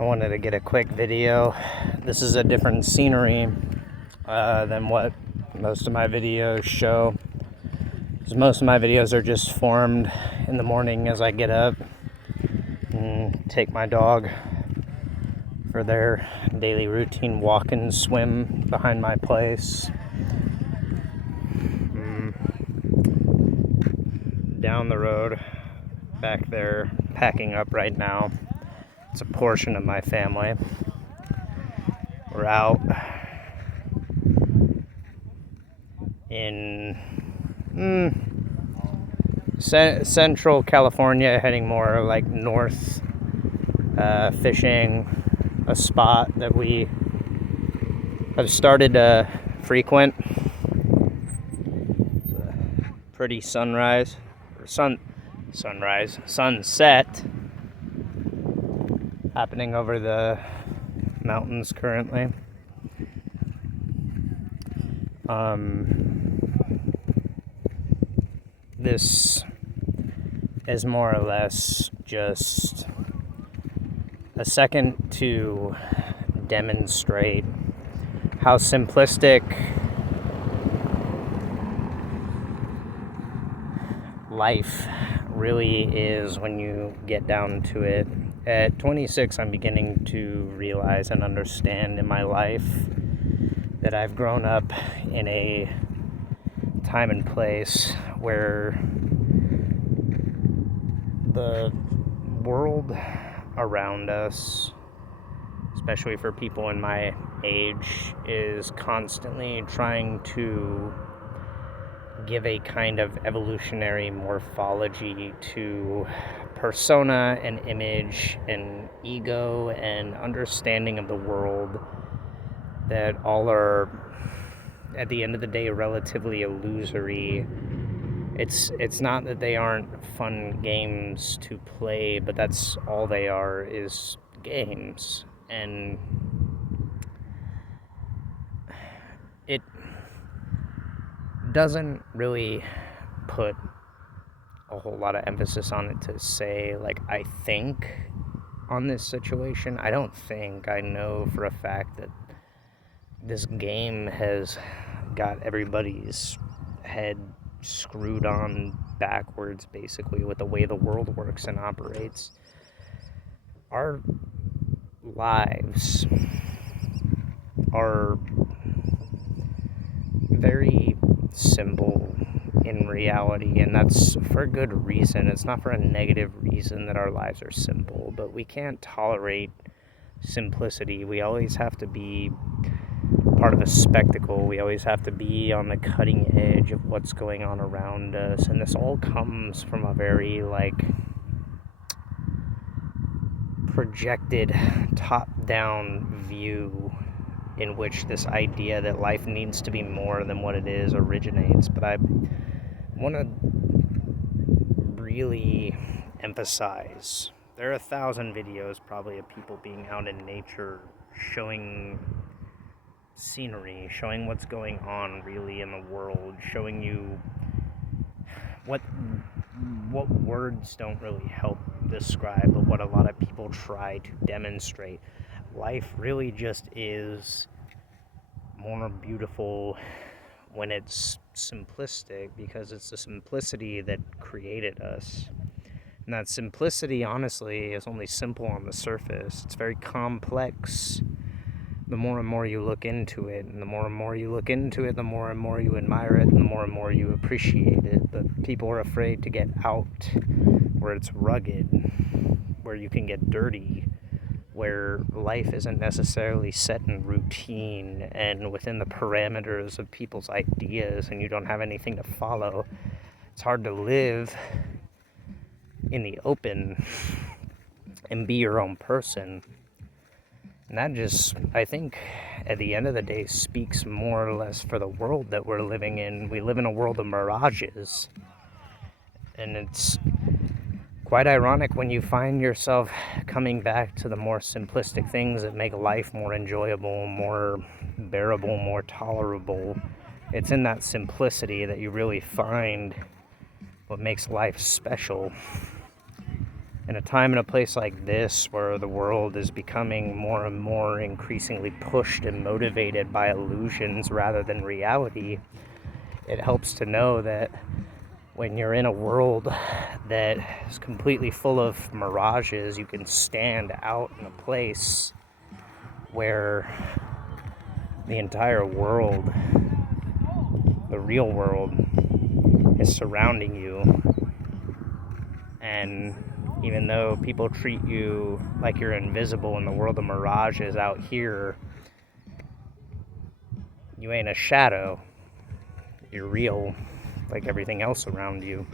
I wanted to get a quick video. This is a different scenery than what most of my videos show. Because most of my videos are just formed in the morning as I get up and take my dog for their daily routine walk and swim behind my place. Down the road, back there, packing up right now. It's a portion of my family. We're out in Central California, heading more like north, fishing a spot that we have started to frequent. It's a pretty sunset happening over the mountains currently. This is more or less just a second to demonstrate how simplistic life really is when you get down to it. At 26, I'm beginning to realize and understand in my life that I've grown up in a time and place where the world around us, especially for people in my age, is constantly trying to give a kind of evolutionary morphology to persona and image and ego and understanding of the world that all are, at the end of the day, relatively illusory. It's not that they aren't fun games to play, but that's all they are, is games. And it doesn't really put a whole lot of emphasis on it to say, like, I think on this situation. I don't think. I know for a fact that this game has got everybody's head screwed on backwards, basically, with the way the world works and operates. Our lives are very simple in reality, and that's for a good reason. It's not for a negative reason that our lives are simple, but we can't tolerate simplicity. We always have to be part of a spectacle. We always have to be on the cutting edge of what's going on around us, and this all comes from a very projected top-down view in which this idea that life needs to be more than what it is originates. But I want to really emphasize, there are 1,000 videos probably of people being out in nature, showing scenery, showing what's going on really in the world, showing you what words don't really help describe, but what a lot of people try to demonstrate. Life really just is more beautiful when it's simplistic, because it's the simplicity that created us. And that simplicity, honestly, is only simple on the surface. It's very complex the more and more you look into it, and the more and more you look into it, the more and more you admire it, and the more and more you appreciate it. But people are afraid to get out where it's rugged, where you can get dirty, where life isn't necessarily set in routine and within the parameters of people's ideas, and you don't have anything to follow. It's hard to live in the open and be your own person. And that just, I think, at the end of the day, speaks more or less for the world that we're living in. We live in a world of mirages. And it's quite ironic when you find yourself coming back to the more simplistic things that make life more enjoyable, more bearable, more tolerable. It's in that simplicity that you really find what makes life special. In a time and a place like this, where the world is becoming more and more increasingly pushed and motivated by illusions rather than reality, it helps to know that when you're in a world that is completely full of mirages, you can stand out in a place where the entire world, the real world, is surrounding you. And even though people treat you like you're invisible in the world of mirages out here, you ain't a shadow. You're real, like everything else around you.